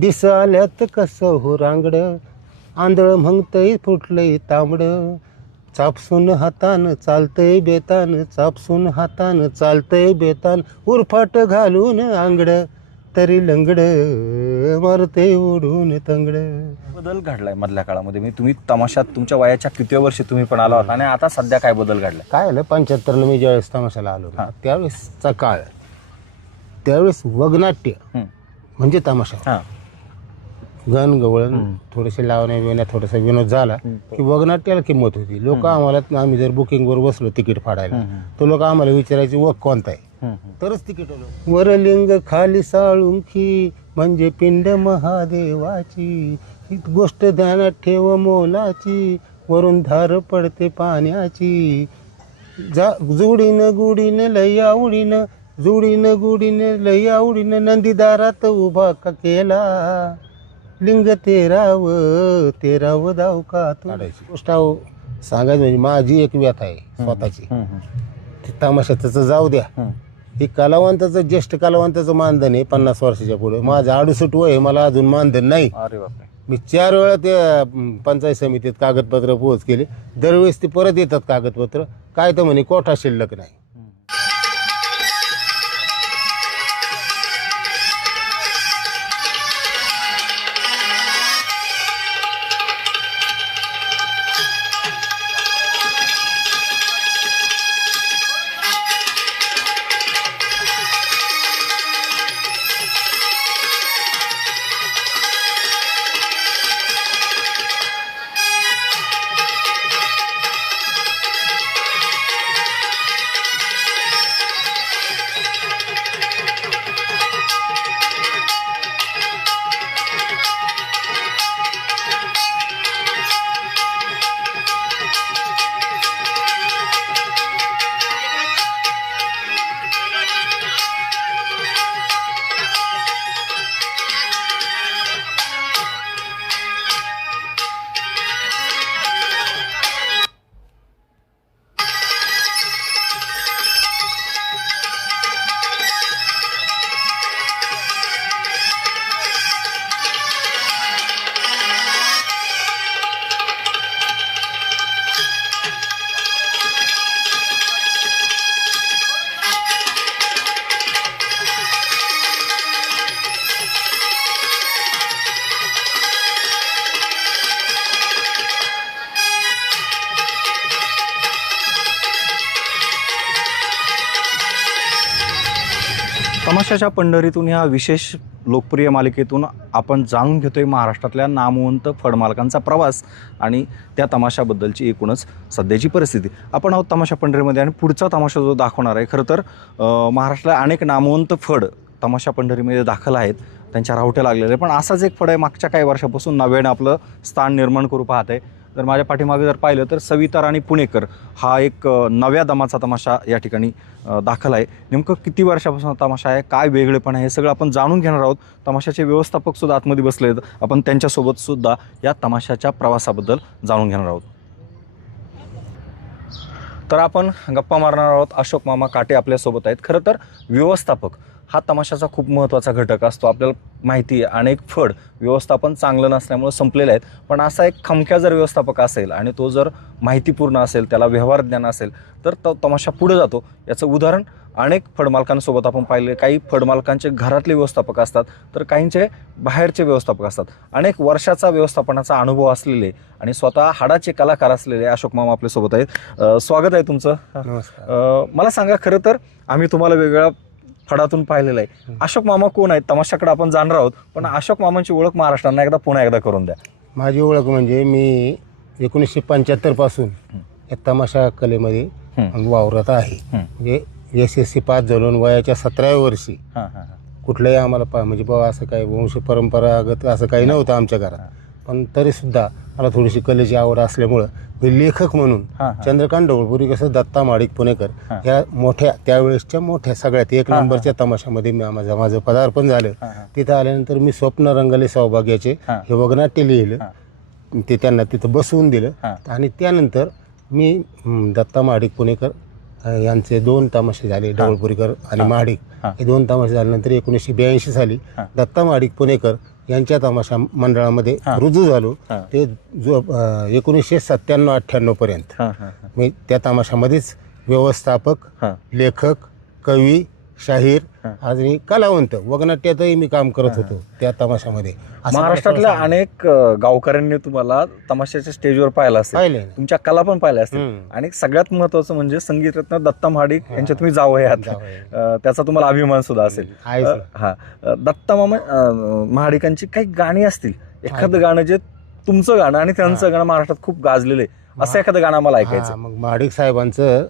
दिस आल्यात कसं हो रांगड? आंधळ म्हणतंय फुटलंय तांबड. चापसून हातान चालतंय बेतान चापसून हातान चालतंय बेतान. उरफाट घालून आंगड तरी लंगड मारते उडून तंगड. बदल घडलाय मधल्या काळामध्ये. म्हणजे तुम्ही तमाशात तुमच्या वयाच्या कितव्या वर्षी तुम्ही पण आला होता? आणि आता सध्या काय बदल घडलाय? काय आलं पंच्याहत्तरला मी ज्यावेळेस तमाशाला आलो ना, त्यावेळेसचा काळ. त्यावेळेस वगनाट्य. म्हणजे तमाशा. हा. गण गवळण थोडेसे लावण्या बिवण्या थोडासा विनोद झाला की वगनाट्याला किंमत होती. लोक आम्हाला आम्ही जर बुकिंगवर बसलो तिकीट फाडायला तर लोक आम्हाला विचारायचे वग कोणता आहे. तरच तिकीट वरलिंग खाली साळुंखी म्हणजे पिंड महादेवाची. ही गोष्ट ध्यानात ठेव मोलाची वरून धार पडते पाण्याची. जा जुडीनं गुडीनं लय आवडीनं जुडीनं गुडीनं लय आवडीनं नंदीदारात उभा का केला? लिंग तेराव तेराव दाव का तू? गोष्ट सांगायचं म्हणजे माझी एक व्यथा आहे स्वतःची. ती तमाशा त्याचं जाऊ द्या. हं. हे कलावंताचं ज्येष्ठ कलावंताचं मानधन आहे पन्नास वर्षाच्या पुढे. माझं अडुसठ वय आहे, मला अजून मानधन नाही. अरे बापरे. मी चार वेळा ते अं, पंचायत समितीत कागदपत्र पोहोच केले. दरवेळेस ते परत येतात कागदपत्र. काय तर म्हणे कोठा शिल्लक नाही. महाराष्ट्राच्या पंढरीतून ह्या विशेष लोकप्रिय मालिकेतून आपण जाणून घेतोय महाराष्ट्रातल्या नामवंत फडमालकांचा प्रवास आणि त्या तमाशाबद्दलची एकूणच सध्याची परिस्थिती. आपण आहोत तमाशा पंढरीमध्ये आणि पुढचा तमाशा जो दाखवणार आहे खरं तर महाराष्ट्रात अनेक नामवंत फड तमाशा पंढरीमध्ये दाखल आहेत. त्यांच्या रावट्या लागलेल्या पण असाच एक फड आहे मागच्या काही वर्षापासून नव्यानं आपलं स्थान निर्माण करू पाहत आहे. जर माझ्या पाठीमागे जर पाहिलं तर सविता राणी पुणेकर हा एक नव्या दमाचा तमाशा या ठिकाणी दाखल आहे. नेमकं किती वर्षापासून तमाशा आहे काय वेगळेपण आहे हे सगळं आपण जाणून घेणार आहोत. तमाशाचे व्यवस्थापक सुद्धा आतमध्ये बसले आहेत. आपण त्यांच्यासोबत सुद्धा या तमाशाच्या प्रवासाबद्दल जाणून घेणार आहोत. तर आपण गप्पा मारणार आहोत. अशोक मामा काटे आपल्यासोबत आहेत. खरं तर व्यवस्थापक हा तमाशाचा खूप महत्त्वाचा घटक असतो. आपल्याला माहिती आहे अनेक फड व्यवस्थापन चांगलं नसल्यामुळे संपलेले आहेत. पण असा एक खमक्या जर व्यवस्थापक असेल आणि तो जर माहितीपूर्ण असेल त्याला व्यवहार ज्ञान असेल तर तो तमाशा पुढे जातो. याचं उदाहरण अनेक फडमालकांसोबत आपण पाहिले काही फडमालकांचे घरातले व्यवस्थापक असतात तर काहींचे बाहेरचे व्यवस्थापक असतात. अनेक वर्षाचा व्यवस्थापनाचा अनुभव असलेले आणि स्वतः हाडाचे कलाकार असलेले अशोक मामा आपल्यासोबत आहेत. स्वागत आहे तुमचं. मला सांगा खरं तर आम्ही तुम्हाला वेगवेगळ्या फडातून पाहिलेलं आहे. अशोक मामा कोण आहेत? तमाशाकडे आपण जाणार आहोत पण अशोक मामांची ओळख महाराष्ट्रांना एकदा पुन्हा एकदा करून द्या. माझी ओळख म्हणजे मी एकोणीसशे पंच्याहत्तरपासून या तमाशा कलेमध्ये. वावरत आहे. म्हणजे एस एस सी पास झालून वयाच्या सतराव्या वर्षी कुठलंही आम्हाला पा म्हणजे बाबा असं काही वंश परंपरागत असं काही नव्हतं आमच्या घरात. पण तरीसुद्धा मला थोडीशी कलेची आवड असल्यामुळं मी लेखक म्हणून हां, हां. चंद्रकांत ढवळपुरी कसं दत्ता माडिक पुणेकर हां. ह्या मोठ्या त्यावेळेसच्या मोठ्या सगळ्यात एक हां, नंबरच्या तमाशामध्ये मी माझं माझं पदार्पण झालं हां, हां. तिथं आल्यानंतर मी स्वप्न रंगले सौभाग्याचे हां. हे वगनाट्य लिहिलं हां. ते त्यांना तिथं बसवून दिलं. आणि त्यानंतर मी हं, दत्ता महाडिक पुणेकर अ, यांचे दोन तमाशे झाले ढवळपुरीकर आणि महाडिक हां. हे दोन तमाशे झाल्यानंतर एकोणीसशे ब्याऐंशी साली हां. दत्ता महाडिक पुणेकर यांच्या तमाशा मंडळामध्ये हा. रुजू झालो हा. ते जो अं, एकोणीसशे सत्त्याण्णव अठ्ठ्याण्णव पर्यंत हां हां मी त्या तमाशामध्येच व्यवस्थापक हां लेखक कवी शाहीर. आणि कलावंत वगनाट्यातही मी काम करत होतो त्या तमाशामध्ये. असं महाराष्ट्रातल्या मला अनेक अ, गावकऱ्यांनी तुम्हाला तमाशाच्या स्टेजवर पाहिलं असेल. पाहिलंय ना. तुमच्या कला पण पाहिल्या असतील. हम्म. आणि सगळ्यात महत्वाचं म्हणजे संगीतरत्न दत्ता महाडिक यांच्या तुम्ही जावं आहात जावई. अ, त्याचा तुम्हाला अभिमान सुद्धा असेल. आहेच अ, ना. हा. अ, दत्ता मामा अ, महाडिकांची काही गाणी असतील. एखादं गाणं जे तुमचं गाणं आणि त्यांचं गाणं महाराष्ट्रात खूप गाजलेलं आहे. असं एखादं गाणं आम्हाला हा, ऐकायचं मग महाडिक साहेबांचं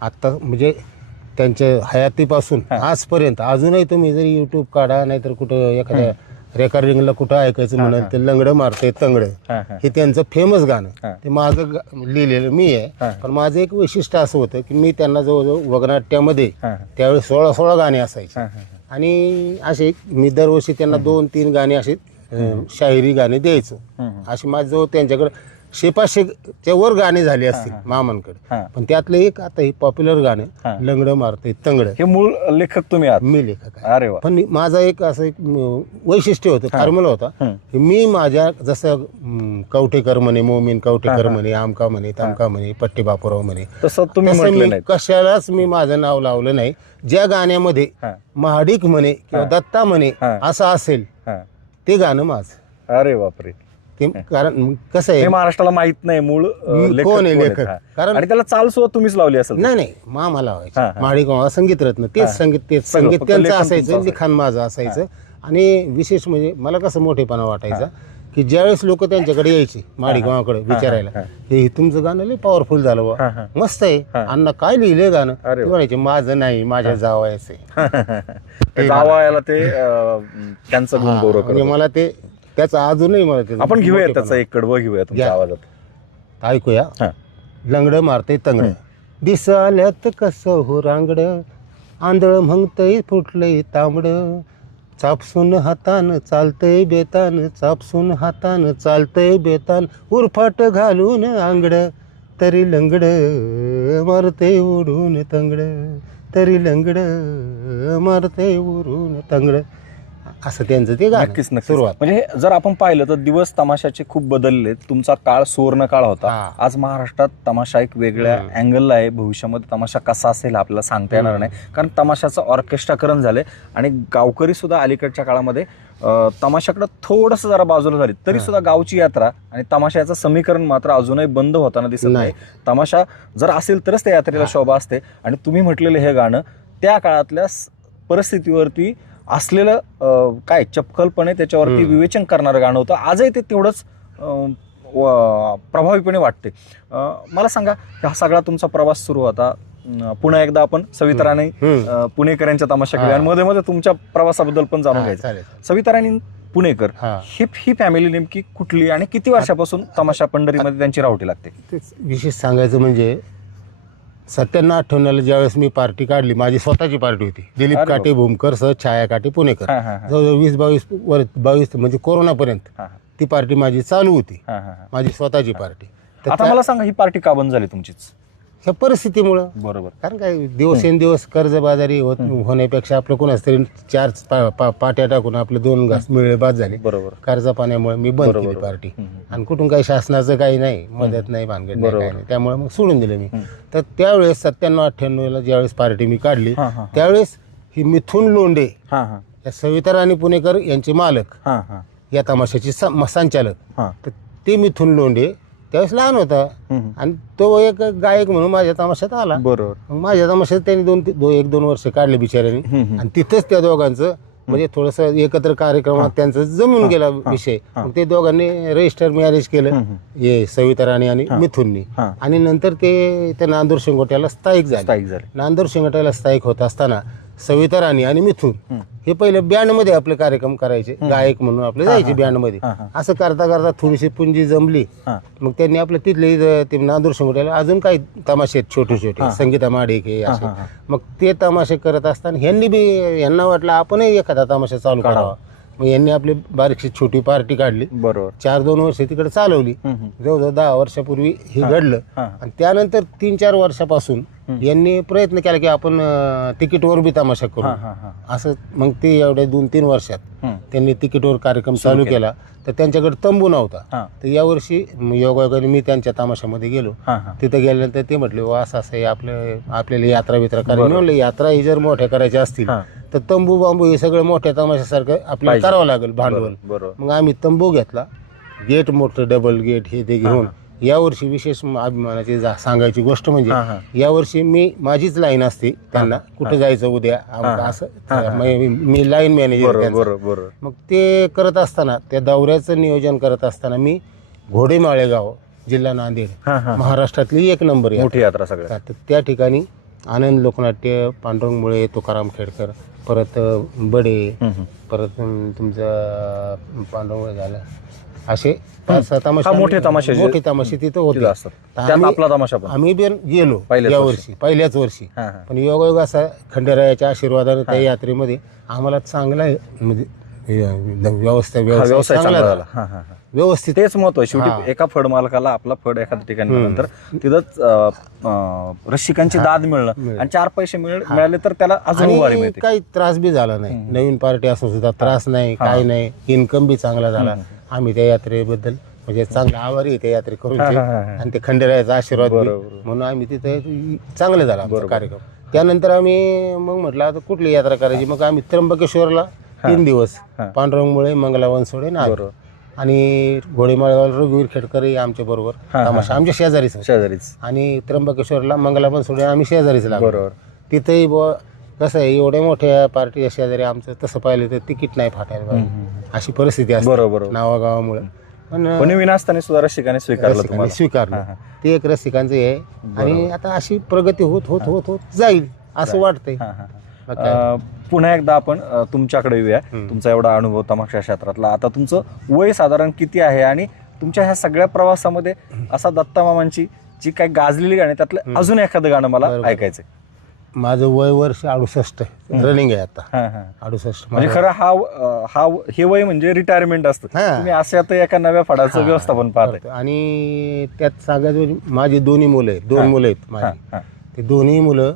आता म्हणजे त्यांच्या हयातीपासून. आजपर्यंत अजूनही तुम्ही जरी युट्यूब काढा नाहीतर कुठं एखाद्या रेकॉर्डिंगला कुठं ऐकायचं म्हणाल हा. ते लंगडं मारते तंगडं हा, त्यांचं फेमस गाणं. ते माझं लिहिलेलं मी. आहे पण माझं एक वैशिष्ट्य असं होतं की मी त्यांना जवळजवळ वगनाट्यामध्ये. त्यावेळेस सोळा सोळा गाणी असायची आणि असे मी दरवर्षी त्यांना दोन तीन गाणी असे शाहिरी गाणी द्यायचो. अशी माझं त्यांच्याकडे शेपाशेच्या वर गाणे झाले असतील. मामांकडे हा. पण त्यातलं एक आता हे पॉप्युलर गाणं हा. लंगडं मारते तंगडं हे मूळ लेखक तुम्ही आहात मी लेखक आहे अरे वा पण माझा एक असं एक म, वैशिष्ट्य होतं. फॉर्म्युला होता. की मी माझ्या जसं म, कवठेकर म्हणे मोमीन कवठेकर. म्हणे आमका म्हणे तमका म्हणे पट्टी बापूराव म्हणे तसं तुम्ही तसं म्हटलं मी नाही कशालाच मी माझं नाव लावलं नाही ज्या गाण्यामध्ये हा, महाडिक म्हणे किंवा. दत्ता म्हणे हा. असं असेल हा. ते गाणं माझं अरे बापरे ते कारण कसं हे आहे महाराष्ट्राला माहीत नाही मूळ अ, मी लेखक कोण आहे लेखक? हा. कारण- आणि त्याला चाल सुद्धा तुम्हीच लावली असेल नाही नाही मामा हा, लावायचं हा. मामा संगीत रत्न हा. तेच संगीत तेच सगळं, संगीत फक्त त्यांचं लेखन तुमचं असायचं असायचं. लिखाण माझं असायचं आणि विशेष म्हणजे मला कसं मोठेपणा वाटायचा की ज्यावेळेस लोक त्यांच्याकडे यायचे माडिक मामाकडे विचारायला हा. हे तुमचं गाणं लय पॉवरफुल झालं हा, बा हा. मस्त आहे हा. अण्णा काय लिहिलंय गाणं अरे ते वा. म्हणायचे माझं नाही माझ्या जावायचं. ते ते अ, त्यांचं हा, गुणगौरव म्हणजे करत मला ते त्याचं अजूनही मला आपण घेऊया. त्याचं एक कडवं घेऊया तुमच्या घ्या. आवाजात. ऐकूया. हा. लंगड मारते तंगड. दिसाल्यात कसं हो रांगड. आंधळ म्हणतय फुटलंय तांबड. चापसून हातान चालतंय बेतान चापसून हातान चालतंय बेतान. उरफाट घालून आंगड. तरी लंगड मारते उडून तंगड. तरी लंगड मारते उडून तंगड. असं त्यांचं ते गाणं नक्कीच नक्कीच सुरुवात म्हणजे हे जर आपण पाहिलं तर दिवस तमाशाचे खूप बदलले तुमचा काळ सुवर्ण काळ होता हा. आज महाराष्ट्रात तमाशा एक वेगळ्या हम्म. अँगलला आहे भविष्यामध्ये तमाशा कसा असेल आपल्याला सांगता येणार हम्म. नाही कारण तमाशाचं ऑर्केस्ट्राकरण झाले आणि गावकरी सुद्धा अलीकडच्या काळामध्ये अं, तमाशाकडे थोडंसं जरा बाजूला झाली तरी हा. सुद्धा गावची यात्रा आणि तमाशाचं समीकरण मात्र अजूनही बंद होताना दिसत नाही नाही. तमाशा जर असेल तरच त्या यात्रेला हा. शोभा असते आणि तुम्ही म्हटलेलं हे गाणं त्या काळातल्या स- परिस्थितीवरती असलेलं काय चपखलपणे त्याच्यावरती. विवेचन करणारं गाणं होतं. आजही ते तेवढंच प्रभावीपणे वाटते. मला सांगा हा सगळा तुमचा प्रवास सुरू होता. पुन्हा एकदा आपण. अं, पुणेकरांच्या तमाशाकडे. आणि मध्ये मध्ये तुमच्या प्रवासाबद्दल पण जाणून घ्यायचं. सविताराणी पुणेकर हा. ही फॅमिली नेमकी कुठली आणि किती वर्षापासून तमाशा पंढरीमध्ये त्यांची रावटी लागते? विशेष सांगायचं म्हणजे सत्त्याण्णव अठ्ठ्याण्णवला ज्यावेळेस मी पार्टी काढली माझी स्वतःची पार्टी होती. दिलीप अरे काटे भूमकर सह छाया काटे पुणेकर. हा, हा, हा. जवळजवळ वीस बावीस वर बावीस म्हणजे कोरोनापर्यंत हा, ती पार्टी माझी चालू होती. हा, हा, हा. माझी स्वतःची पार्टी. तर आता त्या- मला सांगा ही पार्टी का बंद झाली तुमचीच? ह्या परिस्थितीमुळं. बरोबर. कारण काय दिवसेंदिवस कर्जबाजारी होत होण्यापेक्षा आपलं कोणाच तरी चार पा- पा- पाट्या टाकून आपले दोन घास मिळले बाद झाले. बरोबर. कर्ज पाण्यामुळे मी बंद. केली पार्टी. आणि कुठून काही शासनाचं काही नाही मदत नाही भानगड नाही बरोबर. काही नाही. त्यामुळे मग सोडून दिलं मी. तर त्यावेळेस सत्त्याण्णव अठ्ठ्याण्णवला ज्यावेळेस पार्टी मी काढली हा, हा, त्यावेळेस ही मिथून हा, हा, या सविता राणी पुणेकर यांचे मालक हा, हा, या तमाशाचे स- म- संचालक. हा. तर ते मिथून लोंढे त्यावेळेस लहान होता. हम्म, आणि तो एक गायक म्हणून माझ्या तमाशात आला. बरोबर. मग माझ्या तमाशात त्यांनी दोन दो एक दोन वर्ष काढले बिचाऱ्यांनी. हम्म, हम्म. आणि तिथंच त्या दोघांचं म्हणजे थोडस एकत्र कार्यक्रमात त्यांचं जमून गेला विषय. मग ते दोघांनी रजिस्टर मॅरेज केलं. हम्म, हम्म. हे सविता राणी आणि मिथुननी. हा. आणि नंतर ते त्या नांदूर शिंगोट्याला स्थायिक झाले. स्थायिक झाले. नांदूर शिंगोट्याला स्थायिक होत असताना सविता राणी आणि मिथुन. हे पहिले बँडमध्ये आपले कार्यक्रम करायचे गायक म्हणून आपले जायचे बँडमध्ये. असं करता करता थोडीशी पुंजी जमली. मग त्यांनी आपलं तिथले ते नांदूर शिंगोट्याला अजून काही तमाशे आहेत छोटे छोटे. संगीता माडिक असे. मग ते तमाशे करत असताना ह्यांनी बी यांना वाटलं आपणही एखादा तमाशा चालू काढावा. करावा मग यांनी आपली बारीकशी छोटी पार्टी काढली बरोबर चार दोन वर्ष तिकडे चालवली. जवळजवळ दहा वर्षापूर्वी हे. घडलं. आणि त्यानंतर तीन चार वर्षापासून. यांनी प्रयत्न केला की आपण तिकीटवर बी तमाशा करू. हां हां हां. असं मग ते एवढ्या दोन तीन वर्षात हम्म. त्यांनी तिकीटवर कार्यक्रम चालू केला. तर त्यांच्याकडे तंबू नव्हता. तर यावर्षी योगायोगाने मी त्यांच्या तमाशामध्ये गेलो. हां हां. तिथं गेल्यानंतर ते म्हटले वा असं असं आपलं आपल्याला यात्रा बित्रा करायची. बरोबर. मी म्हणलं यात्रा ही जर मोठ्या करायच्या असतील हां. तर तंबू बांबू हे सगळं मोठ्या तमाशासारखं आपल्याला पाहिजे. करावं लागेल भांडवल. बरोबर मग आम्ही तंबू घेतला. गेट मोठं डबल गेट हे ते घेऊन. यावर्षी विशेष म- अभिमानाची जा- सांगायची गोष्ट म्हणजे हां यावर्षी मी माझीच लाईन असते त्यांना. कुठं जायचं उद्या. असं. मी मी लाईन मॅनेजर बरोबर त्यांचा. बरोबर. बरोबर मग ते करत असताना त्या दौऱ्याचं नियोजन करत असताना मी घोडेमाळे गाव जिल्हा नांदेड हां हां महाराष्ट्रातली एक नंबर मोठी यात्रा तर त्या ठिकाणी आनंद लोकनाट्य पांडुरंग मुळे तुकाराम खेडकर परत अं, बडे हम्म, हम्म. परत तुमचं अं, पांडुरंग मुळे झालं. असे पाच सहा तमाशे हा, मोठे तमाशे जे- मोठे तमाशे तिथं तिथं होते असतात. तर त्यात आम्ही- आपला तमाशा पण. आम्ही बी गेलो पहिल्याच या वर्षी. वर्षी पहिल्याच वर्षी. हां हां. पण योगायोग असा खंडेरायाच्या आशीर्वादाने त्या यात्रेमध्ये आम्हाला चांगला म्हणजे हे, व्यवस्था हा, व्यवसाय चांगला झाला हां हां हां व्यवस्थित तेच महत्त्व आहे शेवटी. एका फड मालकाला आपला फड एखाद्या ठिकाणी. नंतर तिथंच अं, अं, रसिकांची दाद मिळणं. आणि चार पैसे मिळ- मिळाले तर त्याला अजून उभारी आणि मिळते काही त्रास बी झाला नाही. नवीन पार्टी असून सुद्धा त्रास नाही. काही नाही इन्कम बी चांगला झाला. आम्ही त्या यात्रेबद्दल म्हणजे चांगला आभारी आहे त्या यात्रे करून हा, हा, हा, हा. आणि ते खंडेरायाचा आशीर्वाद बी. बरोबर. म्हणून आम्ही तिथे चांगलं झाला आमचा. कार्यक्रम त्यानंतर आम्ही मग म्हटलं आता कुठली यात्रा करायची मग आम्ही त्र्यंबकेश्वरला तीन दिवस. पांडुरंगमुळे मंगला वनसोडे ना आणि घोडेमाळेवाल रघुवीर खेडकर आमच्या बरोबर. तमाशा. आमच्या शेजारीच होता. शेजारीच. आणि त्र्यंबकेश्वरला मंगला वनसोडे आम्ही शेजारीच लागलो. बरोबर. तिथेही कसं आहे एवढ्या मोठ्या पार्टी शेजारी आमचं तसं पाहिलं तर तिकीट नाही फाटायला पाहिजे. अशी परिस्थिती असते. बरोबर नावागावामुळे. पण विनासताने सुद्धा रसिकाने स्वीकारलं रसिकांनी तुम्हाला. स्वीकारलं. हा. ते एक रसिकांचं हे. आहे आणि आता अशी प्रगती होत होत होत होत जाईल असं वाटतंय. हा, हा, हा. अं, पुन्हा एकदा आपण अं, तुमच्याकडे येऊया. हम्म. तुमचा एवढा अनुभव तमाशा क्षेत्रातला. आता तुमचं वय साधारण किती आहे आणि तुमच्या ह्या सगळ्या प्रवासामध्ये असा दत्ता मामांची जी काही गाजलेली गाणी त्यातलं हम्म. अजून एखादं गाणं मला बरोबर. ऐकायचंय. माझं वय वर्ष अडुसष्ट रनिंग आहे आता. हा, हा. अडुसष्ट म्हणजे माझं- खरं हा अं, हा हे वय म्हणजे रिटायरमेंट असतं. हा. तुम्ही अशात एका नव्या फडाचं हा, व्यवस्थापन पाहताय. करतो. आणि त्यात सांगायचं म्हणजे माझी दोन्ही मुलं आहेत. दोन हा. मुलं आहेत हा, माझी हा, ते दोन्ही मुलं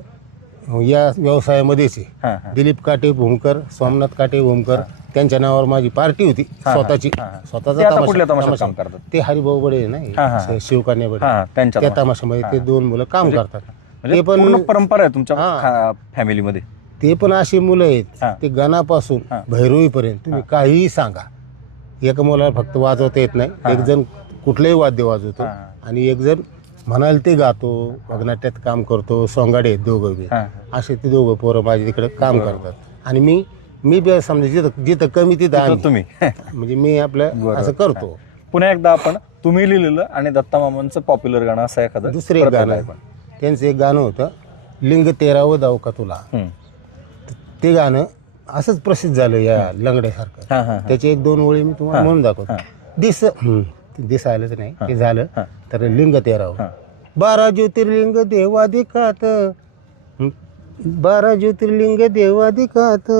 या व्यवसायामध्येच आहे हा, हा. दिलीप काटे भूमकर सोमनाथ काटे भूमकर त्यांच्या नावावर माझी पार्टी होती हा, स्वतःची हा. स्वतःचा ते आता तमाशा- कुठल्या तमाशात तमाशा. काम करतात ते हरिभाऊ बडे नाही हा, हा. शिवकन्या बडे हा, त्यांच्या त्या. तमाशामध्ये ते. दोन मुलं काम म्हणजे- करतात म्हणजे ते पण परंपरा आहे तुमच्या हा. खा- फॅमिलीमध्ये ते पण अशी मुलं हा. आहेत ते गणापासून हा. भैरवीपर्यंत तुम्ही काहीही सांगा एका मुलाला फक्त वाजवता येत नाही. एक जण कुठलंही वाद्य वाजवतो हा. आणि एक जण म्हणाल ते गातो वगनाट्यात काम करतो सोंगाडे आहेत दोघं बी हा, असे ते दोघं पोरं माझे तिकडे काम. करतात आणि मी मी बी समजा जिथं जिथं कमी तिथं तर आम्ही. तुम्ही म्हणजे मी आपलं बरोबर. असं करतो पुन्हा एकदा आपण तुम्ही लिहिलेलं आणि दत्ता मामांचं पॉप्युलर गाणं असं एखादं दुसरं एक गाणं आहे. त्यांचं एक गाणं होतं लिंग तेरावं दाव का तुला. हम्म. ते गाणं असंच प्रसिद्ध झालं या लंगड्यासारखं हा, हा, हा. त्याचे एक दोन ओळी मी तुम्हाला. म्हणून दाखवतो. दिस हं, ते दिस आलं तर नाही. हा. ते झालं. तर लिंग तेरावं. बारा ज्योतिर्लिंग देवाधिकात. बारा ज्योतिर्लिंग देवाधिकात.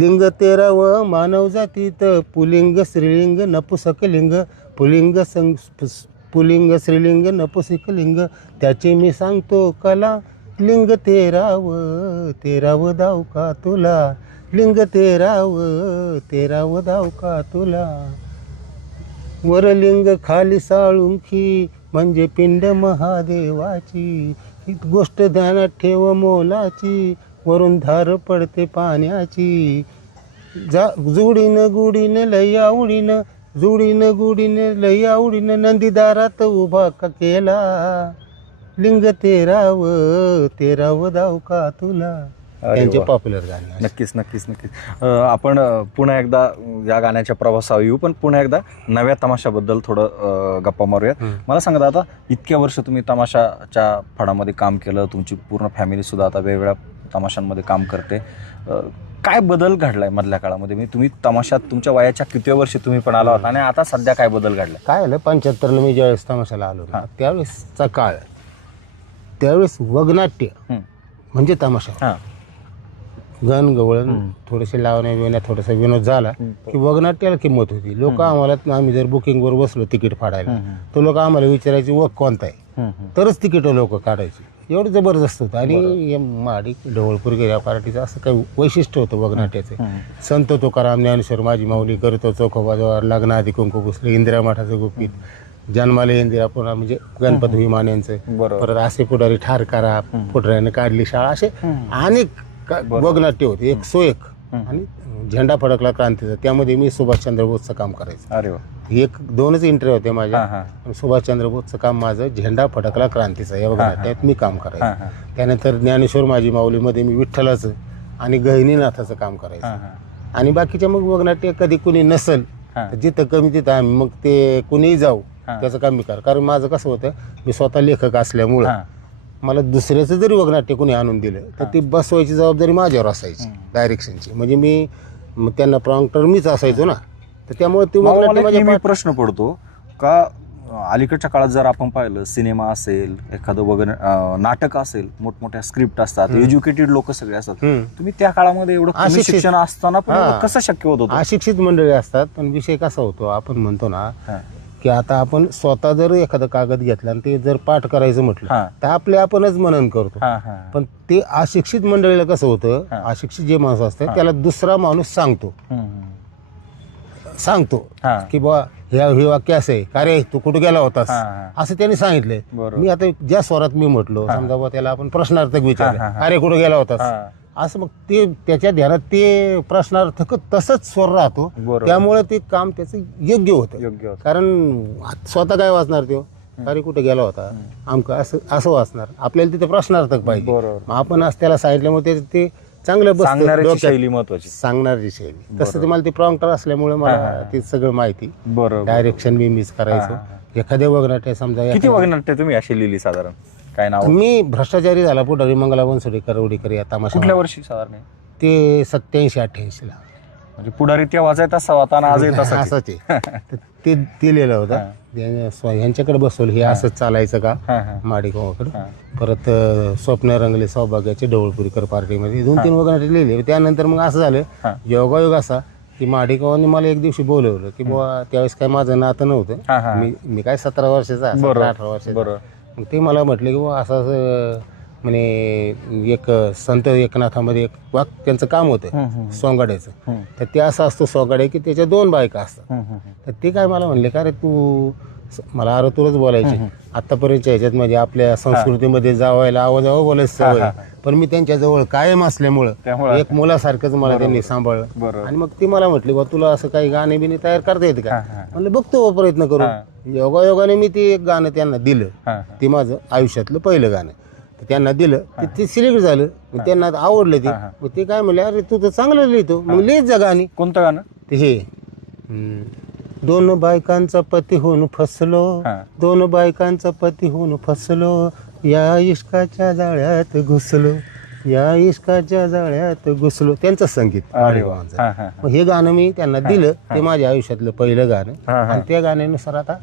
लिंग तेरावं मानव जातीत. पुलिंग स्त्रीलिंग नपुसक लिंग. पुलिंग संग पुलिंग स्त्रीलिंग नपुसक लिंग. त्याचे मी सांगतो कला. लिंग तेरावं तेरावं दाव का तुला? लिंग तेरावं तेरावं दाव का तुला? वरलिंग खाली साळुंखी म्हणजे पिंड महादेवाची. ही गोष्ट ध्यानात ठेव मोलाची वरून धार पडते पाण्याची. जा जुडीनं गुडीनं लई आवडीनं जुडीनं गुडीनं लई आवडीनं नंदीदारात उभा का केला. लिंग तेरावं तेरावं दाव का तुला? त्यांचे. पॉप्युलर गाणे. नक्कीच नक्कीच नक्कीच अं, आपण अं, पुन्हा एकदा या गाण्याच्या प्रवासावर येऊ पण पुन्हा एकदा नव्या तमाशाबद्दल थोडं अं, गप्पा मारूयात हं. मला सांगा आता इतक्या वर्ष तुम्ही तमाशाच्या फडामध्ये काम केलं तुमची पूर्ण फॅमिली सुद्धा आता वेगवेगळ्या तमाशांमध्ये काम करते अं, काय बदल घडलाय मधल्या काळामध्ये म्हणजे तुम्ही तमाशात तुमच्या वयाच्या कितव्या वर्षी तुम्ही पण आला होता आणि आता सध्या काय बदल घडलाय काय झालं पंच्याहत्तरला मी ज्यावेळेस तमाशाला आलो ना हा. त्यावेळेसचा काळ त्यावेळेस वगनाट्य हं. म्हणजे तमाशा हां गण गवळण. थोडेसे लावण्या बिवण्या थोडासा विनोद झाला की वगनाट्याला किंमत होती. लोक आम्हाला आम्ही जर बुकिंगवर बसलो तिकीट फाडायला तर लोक आम्हाला विचारायचे वग कोणता आहे? तरच तिकीट लोक काढायची. एवढं जबरदस्त होतं. आणि माडी ढवळपूर गेल्या पार्टीचं असं काही वैशिष्ट्य होतं बघनाट्याचं संत तुकाराम ज्ञानेश्वर माझी माऊली करतो चोखोबाजवार लग्नाआधी कुंकू पुसले इंदिरा मठाचं गुपित जन्माले इंदिरा पुन्हा म्हणजे गणपती विमान यांचं परत असे पुढारी ठार करा पुढऱ्याने काढली शाळा असे अनेक का- बघनाट्य होते एक सो एक. आणि झेंडा फडकला क्रांतीचा. त्यामध्ये मी सुभाषचंद्र बोसचं काम करायचं. अरे वा. एक दोनच इंटरव्ह्यू होते माझ्या. हा हा. सुभाषचंद्र बोसचं काम माझं झेंडा फडकला क्रांतीचा. या बघनाट्यात मी काम हा करायचं. हा त्यानंतर ज्ञानेश्वर माझी माऊलीमध्ये मी विठ्ठलाचं आणि गहिनीनाथाचं काम करायचं. हा हा. आणि बाकीच्या मग बघनाट्य कधी कुणी नसल हा. तर जिथं कमी तिथं आम्ही. मग ते कुणीही जाऊ हा. त्याचं कमी कर कारण माझं कसं होतं मी स्वतः लेखक असल्यामुळं हा. मला दुसऱ्याचं जरी वगनाट्य कोणी आणून दिलं तर ती बसवायची जबाबदारी माझ्यावर असायची डायरेक्शनची म्हणजे मी मग त्यांना प्रॉन्क्टर मीच असायचो ना तर त्यामुळे ते वगनाट्य माझ्या नेहमी प्रश्न पडतो का अलीकडच्या काळात जर आपण पाहिलं सिनेमा असेल एखादं वगैरे नाटक असेल मोठमोठ्या स्क्रिप्ट असतात एज्युकेटेड लोक सगळे असतात. तुम्ही त्या काळामध्ये एवढं कमी अशिक्षित. शिक्षण असताना पण. एवढं कसं शक्य होत होतं अशिक्षित मंडळी असतात पण विषय कसा होतो आपण म्हणतो ना. की आता आपण स्वतः जर एखादं कागद घेतला आणि ते जर पाठ करायचं म्हटलं हा. तर आपले आपणच मनन करतो हा हा पण ते अशिक्षित मंडळीला कसं होतं. अशिक्षित जे माणूस असतं त्याला दुसरा माणूस सांगतो हम्म. सांगतो हा की बुवा हे हे वाक्य असं आहे का रे तू कुठे गेला होतास हा. असं त्यांनी सांगितलंय बरोबर. मी आता ज्या स्वरात मी म्हटलो समजा बुवा त्याला आपण प्रश्नार्थक विचारलं. अरे कुठे गेला होतास हा. असं मग ते त्याच्या ध्यानात ते प्रश्नार्थक तसंच स्वर राहतो. बरोबर. त्यामुळे ते काम त्याचं योग्य होतं. योग्य होतं. कारण स्वतः काय वाचणार तो? अरे कुठे गेला होता? आमक असं असं वाचणार. आपल्याला तिथे प्रश्नार्थक पाहिजे. बरोबर. मग आपण आज त्याला सांगितल्यामुळे ते- ते चांगलं बसतं डोक्यात. शैली महत्वाची. सांगणारी शैली. तसं ते मला ते प्रॉन्क्टर असल्यामुळे मला ते सगळं माहिती. बरोबर. डायरेक्शन बी मिस करायचो. एखाद्या वगनाट्य समजा किती एखाद्या- वगनाट्य तुम्ही अशी लिहिली साधारण? काय नाव? मी भ्रष्टाचारी झाला पुढारी मंगला बनसोडे करवडीकर या तमाशा कुठल्या वर्षी साधारण आहे? ते सत्याऐंशी अठ्ठ्याऐंशी ला. म्हणजे पुढारी आणि आजही तसाच आहे. असंच आहे. तर ते ते लिहिलं होतं. स्व- यांच्याकडे बसवलं हे असंच चालायचं का? हा हा. माडिगावाकडे हा. परत अं, स्वप्न रंगले सौभाग्याचे ढवळपुरीकर पार्टीमध्ये. दोन तीन वगैरे लिहिले. त्यानंतर मग असं झालं. योगायोग असा की माडिगावाने मला एक दिवशी बोलवलं की बुवा त्यावेळेस काय माझं नातं नव्हतं. हा हा. मी मी काय सतरा वर्षाचा बरोबर. अठरा वर्षाचा. बरोबर. मग ते मला म्हटले की बुवा असं असं म्हणे एक संत एकनाथामध्ये एक वाक त्यांचं काम होतं सोंगाड्याचं. तर ते असं असतं सोंगाड्या की त्याच्या दोन बायका असतात. तर ते काय मला म्हणले का रे तू मला अरे तुलाच बोलायचे आतापर्यंतच्या ह्याच्यात म्हणजे आपल्या संस्कृतीमध्ये जावायला आवाज आवा बोलायचं सवय. पण मी त्यांच्या जवळ कायम असल्यामुळं एक मुलासारखंच मला त्यांनी सांभाळलं. आणि मग ती मला म्हटली बा तुला असं काही गाणे बिणे तयार करता येते का. म्हणलं बघतो बा प्रयत्न करून. योगायोगाने मी ते एक गाणं त्यांना दिलं. हा हा. ते माझं आयुष्यातलं पहिलं गाणं. तर त्यांना दिलं. ते ते सिलेक्ट झालं. मग त्यांना आता आवडलं ते. हा, हा. मग ते काय म्हणले अरे तू तर चांगलं लिहितो. मग लिहित जा गाणी. कोणतं गाणं? ते हे. हम्म. दोन बायकांचा पती होऊन फसलो. हा. दोन बायकांचा पती होऊन फसलो. या इश्काच्या जाळ्यात घुसलो. या इश्काच्या जाळ्यात घुसलो. त्यांचं संगीत. अरे वा. हा हा मग हे गाणं मी त्यांना दिलं. ते माझ्या आयुष्यातलं पहिलं गाणं. हा, हा. आणि त्या गाण्यानुसार आता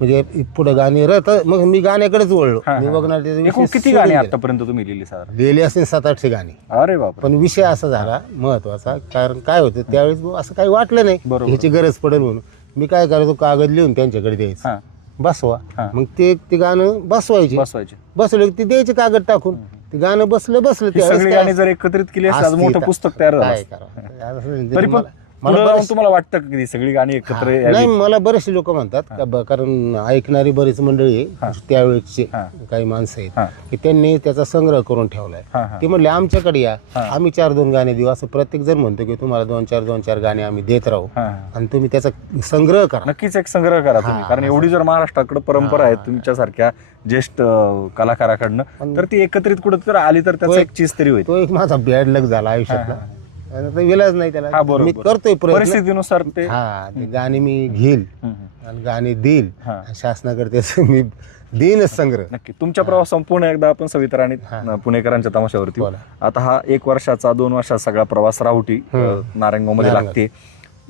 म्हणजे पुढे गाणे राहत मग मी गाण्याकडेच वळलो. हा, मी हा. बघणार त्याचा एकूण विषय किती सोडून गाणी दिला. आतापर्यंत तुम्ही लिहिली साधारण? लिहिली असेल सात आठशे गाणी. अरे बाप पण विषय असा झाला महत्त्वाचा कारण काय होतं त्यावेळेस बुवा असं काही वाटलं नाही. बरोबर. ह्याची गरज पडेल म्हणून. मी काय करायचो कागद लिहून त्यांच्याकडे द्यायचं. हा. बसवा. हा. मग ते ते गाणं बसवायचे. बसवायचे. बसवलं की ते द्यायचे कागद टाकून. ते गाणं बसलं बसलं. ही त्यावेळेस सगळी काय गाणी जर एकत्रित केली असतात आज असती मोठं तर- पुस्तक तयार झालं काय असतं. करावं? असं तरी पण मला- पुढे मला जाऊन बरेच- तुम्हाला वाटतं का की सगळी गाणी एकत्र नाही यावी? मला बरेचसे लोक म्हणतात का ब- कारण ऐकणारी बरीच मंडळी आहे. त्यावेळेसचे हा. काही माणसं आहेत की त्यांनी त्याचा संग्रह करून ठेवलाय. हा हा. ते म्हणले आमच्याकडे या. आम्ही चार दोन गाणे देऊ. असं प्रत्येक जण म्हणतो की तुम्हाला दोन चार दोन चार गाणे आम्ही देत राहू. हा. आणि तुम्ही त्याचा संग्रह करा. नक्कीच एक संग्रह करा तुम्ही. कारण एवढी जर महाराष्ट्राकडे परंपरा आहे तुमच्यासारख्या ज्येष्ठ अं, कलाकाराकडनं तर ती एकत्रित कुठं आली तर त्याचं एक चीज तरी होईल. तो एक माझा बॅड लक झाला आयुष्यातला. आणि आता विलाज नाही हा, त्याला बरोबर. मी करतोय प्रयत्न. परिस्थितीनुसार ते. हा ते गाणे मी घेईल. हम्म, हम्म. आणि गाणे देईल. हा. आणि शासनाकडे त्याचं मी देईनच संग्रह. नक्की. तुमच्या प्रवासात पुन्हा एकदा आपण सविता आणि हा. पुणेकरांच्या तमाशावरती. बोला. आता हा एक वर्षाचा दोन वर्षाचा सगळा प्रवास राहुटी नारायणगाव. मध्ये. लागते.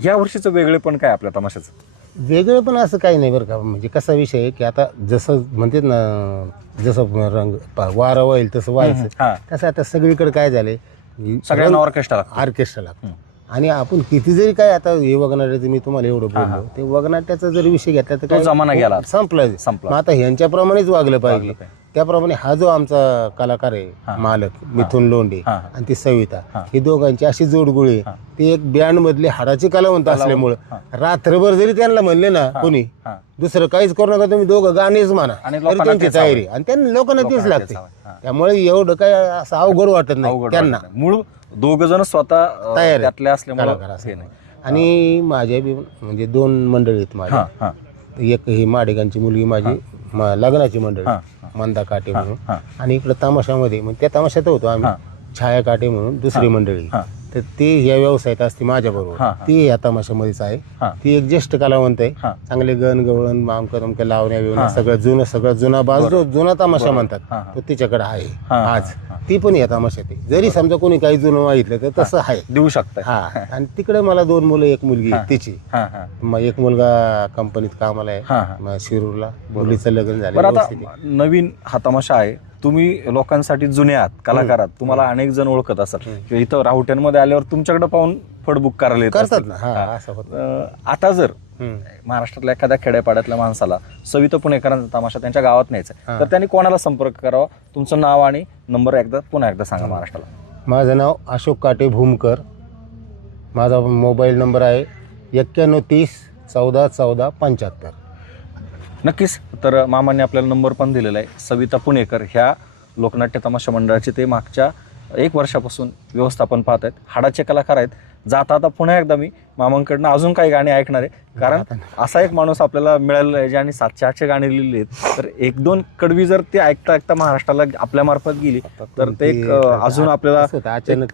या वर्षीचं वेगळेपण काय आपल्या तमाशाचं? वेगळं पण असं काही नाही बरं का. म्हणजे कसा विषय आहे की आता जसं म्हणतात ना जसं रंग पा- वारं वाईल तसं व्हायचं. हा. तसं आता सगळीकडे काय झालंय? सगळ्यांना ऑर्केस्ट्रा लागतो ऑर्केस्ट्रा लागतो आणि आपण किती जरी काय आता हे वगनाट्याचं मी तुम्हाला एवढं. बोललो ते वगनाट्याचा जरी विषय घेतला तर काय जमाना गेला. संपला संपला. मग आता ह्यांच्याप्रमाणेच वागलं पाहिजे. त्याप्रमाणे हा जो आमचा कलाकार आहे. मालक मिथुन लोंढे हा, हा. आणि ती सविता हा. ही दोघांची अशी जोडगुळी आहे. हा. ते एक बँड मधले हाडाचे कलावंत असल्यामुळं हा. रात्रभर जरी त्यांना म्हणले ना कोणी हा. दुसरं काहीच करू नका तुम्ही दोघं गाणेच म्हणा आणि तरी लोकांना त्यांची तयारी. आणि त्यांना लोकांना तेच लोकांना लागते. हा. त्यामुळे एवढं काय असं अवघड वाटत नाही अवघड त्यांना. मूळ दोघ जण स्वतः अं, तयार आहे. त्यातले असल्यामुळे कलाकार हे असल्यामुळे. नाही आणि माझ्या बी म्हणजे दोन मंडळी आहेत माझ्या हा एक ही माडिकांची मुलगी माझी म- लग्नाची मंडळी हा, मंदा काटे म्हणून. आणि इकडे तमाशामध्ये मग त्या तमाशात होतो आम्ही. छाया काटे म्हणून दुसरी मंडळी. तर ते या व्यवसायात असते माझ्या हा, बरोबर हा. ती या तमाशामध्येच आहे. ती एक ज्येष्ठ कलावंत आहे. चांगले गण गवळण मामक तमक लावण्या हा. बिवण्या सगळं जुनं सगळं जुना बाज जो जुना तमाशा म्हणतात हा. तो तिच्याकडे आहे. हा, आज. हा. ती पण या तमाशात आहे. जरी समजा कोणी काही जुनं मागितलं तर तसं आहे. देऊ शकताय. हा. आणि तिकडे मला दोन मुलं एक मुलगी आहे, तिची. हा हा. मग एक मुलगा कंपनीत कामाला आहे. हा. मग शिरूरला. मुलीचं लग्न झालं बरं आता व्यवस्थित आहे. नवीन हा तमाशा आहे. तुम्ही लोकांसाठी जुने आहात कलाकार आहात तुम्हाला अनेक जण ओळखत असतात. किंवा इथं राहुट्यांमध्ये आल्यावर तुमच्याकडे पाहून फड बुक करायला येत करतात असतील. ना. हा असं होतं. अं, आता जर हम्म. महाराष्ट्रातल्या एखाद्या खेड्यापाड्यातल्या माणसाला सविता पुणेकरांचा तमाशा त्यांच्या गावात न्यायचा आहे. तर त्यांनी कोणाला संपर्क करावा? तुमचं नाव आणि नंबर एकदा पुन्हा एकदा सांगा महाराष्ट्राला. माझं नाव अशोक काटे भूमकर. माझा मोबाईल नंबर आहे एक्क्याण्णव तीस चौदा चौदा पंच्याहत्तर. नक्कीच. तर मामांनी आपल्याला नंबर पण दिलेला आहे. सविता पुणेकर ह्या लोकनाट्य तमाशा मंडळाचे ते मागच्या एक वर्षापासून व्यवस्थापन पाहत आहेत. हाडाचे कलाकार आहेत. जाता आता पुन्हा एकदा मी मामांकडनं अजून काही गाणी ऐकणार आहे. कारण असा एक माणूस आपल्याला मिळालेला आहे ज्याने सातशे आठशे गाणी लिहिली आहेत. तर एक दोन कडवी जर ते ऐकता ऐकता महाराष्ट्राला आपल्या मार्फत गेली तर ते एक अजून आपल्याला अचानक.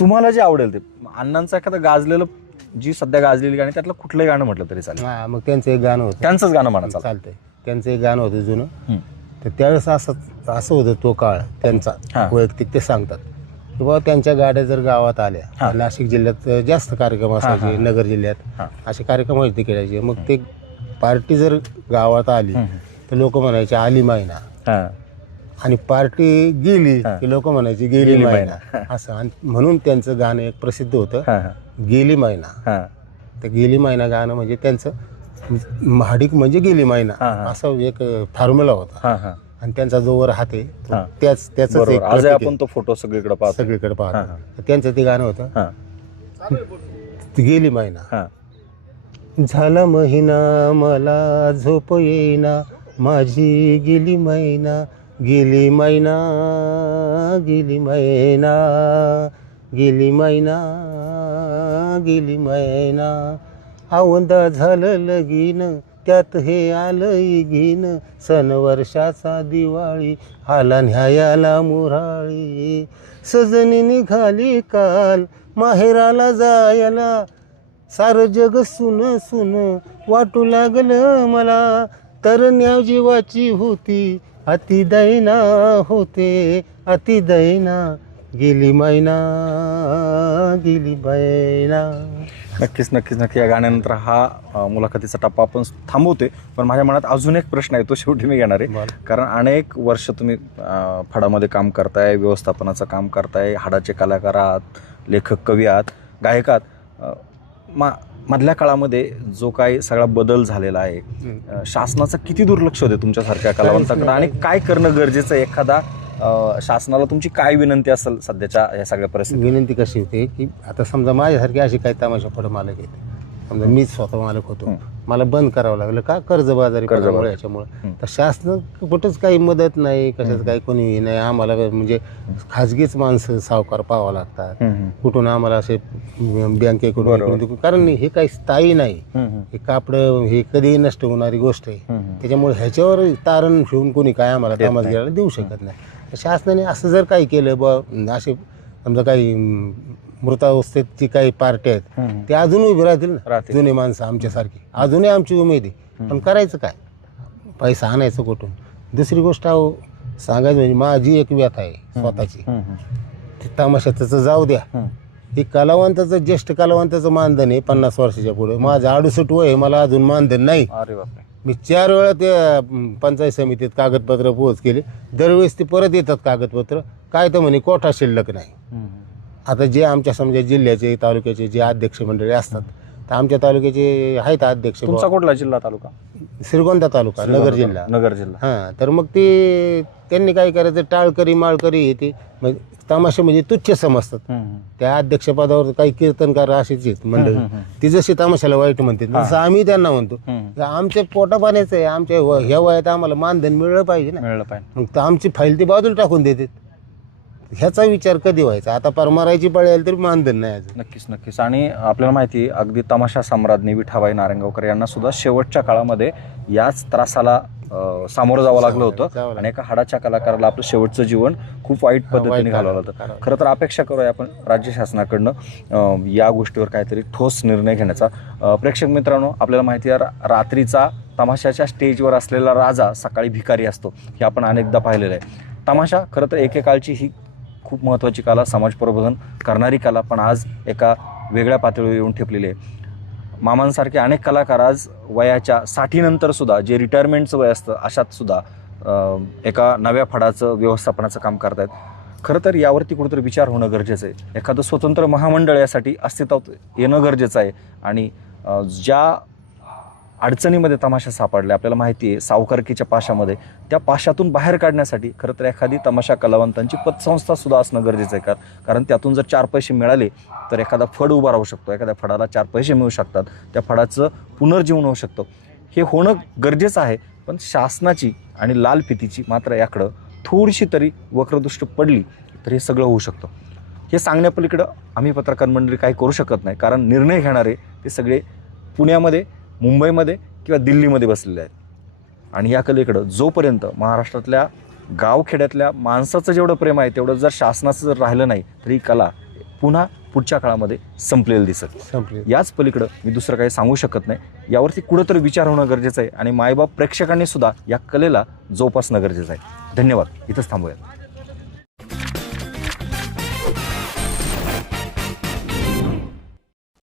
तुम्हाला जे आवडेल ते. अण्णांचं एखादं गाजलेलं जी सध्या गाजलेली गाणी त्यातलं कुठलंही गाणं म्हटलं तरी चालेल. हा मग त्यांचं एक गाणं होतं. त्यांचंच गाणं म्हणा चालेल. चालतंय. त्यांचं एक गाणं होतं जुनं. तर त्यावेळेस असं असं होतं तो काळ हा. त्यांचा वैयक्तिक ते सांगतात. की बाबा त्यांच्या गाड्या जर गावात हा. आल्या नाशिक जिल्ह्यात जास्त कार्यक्रम असायचे हा. नगर जिल्ह्यात हा. असे कार्यक्रम व्हायचे केल्याचे मग ते पार्टी जर गावात आली. तर लोक म्हणायचे आली मायना हां. आणि पार्टी गेली हा. की लोक म्हणायची गेली गेली मायना असं. आणि म्हणून त्यांचं गाणं एक प्रसिद्ध होतं. हां हां. गेली मायना हां. तर गेली महिना गाणं म्हणजे त्यांचं महाडिक म्हणजे गेली महिना हा, हा. असं एक फॉर्म्युला होता. हां हां. आणि त्यांचा जो वर हात आहे तो हा. त्याच त्याच बरोबर. आज. आपण तो फोटो सगळीकडे पाहतो सगळीकडे हा, हा. पाहतो तर त्यांचं ते गाणं होतं. हां. ती गेली महिना हां. झाला महिना मला झोप येईना. माझी गेली महिना गेली महिना गेली महिना गेली मैना गेली मैना. आवंदा झालं लगीन त्यात हे आलं घेन. सण वर्षाचा दिवाळी आला न्यायाला मुराळी. सजनी निघाली काल माहेराला जायला. सार जग सुन सुन वाटू लागलं मला. तर न्याव जीवाची होती अतिदैना होते अति दैना गेली मैना गेली मैना. नक्कीच नक्कीच नक्की. या गाण्यानंतर हा अ, मुलाखतीचा टप्पा आपण थांबवतोय. पण माझ्या मनात अजून एक प्रश्न आहे तो शेवटी मी घेणार आहे. बरं. कारण अनेक वर्ष तुम्ही अ, फडामध्ये काम करताय व्यवस्थापनाचं काम करताय हाडाचे कलाकार आहात लेखक कवी आहात गायक आहात. अ, मा मधल्या काळामध्ये जो काही सगळा बदल झालेला आहे अ, शासनाचं किती दुर्लक्ष होते तुमच्यासारख्या कलावंताकडे? आणि काय करणं गरजेचं आहे? एखादा शासनाला तुमची काय विनंती असेल सध्याच्या या सगळ्या परिस्थितीत विनंती कशी होते की आता समजा माझ्यासारखे असे काही तमाशा पुढे मालक आहेत समजा मीच स्वतः मालक होतो. मला बंद करावं लागलं का कर्जबाजारी. कर्जमुळे याच्यामुळे. तर शासन कुठंच काही मदत नाही कशाच काही कोणी हे नाही आम्हाला म्हणजे खाजगीच माणसं सावकार पाहावं लागतात. कुठून आम्हाला असे बँकेकडून कारण हे काही स्थायी नाही. हे कापडं हे कधीही नष्ट होणारी गोष्ट आहे. त्याच्यामुळे ह्याच्यावर तारण ठेवून कोणी काय आम्हाला. घ्यायला देऊ शकत नाही शासनाने असं जर काही केलं बा असे समजा काही मृतावस्थेतची काही पार्टी आहेत. ते अजून उभी राहतील ना राहतील. जुने माणसं आमच्यासारखी अजूनही आमची उमेद आहे पण करायचं काय पैसा आणायचं कुठून दुसरी गोष्ट अहो सांगायचं म्हणजे माझी एक व्यथा आहे स्वतःची हम्म, हम्म. ते तमाशाचं जाऊ द्या हम्म. हे कलावंताचं ज्येष्ठ कलावंताचं मानधन आहे पन्नास वर्षाच्या पुढे. माझं अडुसष्ट वय आहे मला अजून मानधन नाही. अरे बापरे. मी चार वेळा ते अं, पंचायत समितीत कागदपत्र पोहोच केले. दरवेळेस ते परत येतात कागदपत्र. काय तर म्हणे कोठा शिल्लक नाही. आता जे आमच्या समजा जिल्ह्याचे तालुक्याचे जे अध्यक्ष मंडळी असतात तर आमच्या तालुक्याचे आहेत अध्यक्ष तुमचा कुठला जिल्हा तालुका? श्रीगोंदा तालुका नगर जिल्हा. नगर जिल्हा. हां तर मग ते त्यांनी काय करायचं? टाळकरी माळकरी हे ते म्हणजे तमाशे म्हणजे तुच्छ समजतात. त्या अध्यक्षपदावर काही कीर्तनकार असेच आहेत मंडळी. ती जशी तमाशाला वाईट म्हणते तसं आम्ही त्यांना म्हणतो. आमच्या पोटा पाण्याचं आहे आमच्या ह्या वयात आम्हाला मानधन मिळलं पाहिजे ना. मग तर आमची फाईल ती बाजूला टाकून देतात. ह्याचा विचार कधी व्हायचा? आता परमारायची पळी आली तरी मानधन नाही अजून. नक्कीच नक्कीच. आणि आपल्याला माहिती आहे, अगदी तमाशा सम्राज्ञी विठाबाई नारायणगावकर यांना सुद्धा शेवटच्या काळामध्ये याच त्रासाला सामोरं जावं लागलं होतं. आणि एका हाडाच्या कलाकाराला आपलं शेवटचं जीवन खूप वाईट पद्धतीने घालवलं. होतं. खरं तर अपेक्षा करूया आपण राज्य शासनाकडनं या गोष्टीवर काहीतरी ठोस निर्णय घेण्याचा प्रेक्षक मित्रांनो आपल्याला माहिती आहे रात्रीचा तमाशाच्या स्टेजवर असलेला राजा सकाळी भिकारी असतो हे आपण अनेकदा पाहिलेलं आहे तमाशा खरं तर एकेकाळची ही खूप महत्त्वाची कला समाज प्रबोधन करणारी कला पण आज एका वेगळ्या पातळीवर येऊन ठेपलेली आहे मामांसारखे अनेक कलाकार आज वयाच्या साठीनंतर सुद्धा जे रिटायरमेंटचं वय असतं अशात सुद्धा एका नव्या फडाचं व्यवस्थापनाचं काम करतायत. खरं तर यावरती कुठेतरी विचार होणं गरजेचं आहे. एखादं स्वतंत्र महामंडळ यासाठी अस्तित्वात येणं गरजेचं आहे. आणि ज्या अडचणीमध्ये तमाशा सापडला. आपल्याला माहिती आहे सावकारकीच्या पाशामध्ये. त्या पाशातून बाहेर काढण्यासाठी खरं तर एखादी तमाशा कलावंतांची पतसंस्था सुद्धा असणं गरजेचं आहे का कारण त्यातून जर चार पैसे मिळाले तर एखादा फड उभा राहू शकतो. एखाद्या फडाला चार पैसे मिळू शकतात. त्या फडाचं पुनर्जीवन होऊ शकतं. हे होणं गरजेचं आहे पण शासनाची आणि लाल फितीची मात्र याकडं थोडीशी तरी वक्रदृष्ट पडली तर हे सगळं होऊ शकतं. हे सांगण्यापलीकडं आम्ही पत्रकार मंडळी काही करू शकत नाही कारण निर्णय घेणारे ते सगळे पुण्यामध्ये मुंबईमध्ये किंवा दिल्लीमध्ये बसलेले आहेत. आणि या कलेकडं जोपर्यंत महाराष्ट्रातल्या गावखेड्यातल्या माणसाचं जेवढं प्रेम आहे तेवढं जर शासनाचं जर राहिलं नाही तर ही कला पुन्हा पुढच्या काळामध्ये संपलेलं दिसत संपले याच पलीकडं मी दुसरं काही सांगू शकत नाही. यावरती कुठंतरी विचार होणं गरजेचं आहे आणि मायबाप प्रेक्षकांनी सुद्धा या कलेला जोपासणं गरजेचं आहे. धन्यवाद. इथंच थांबूया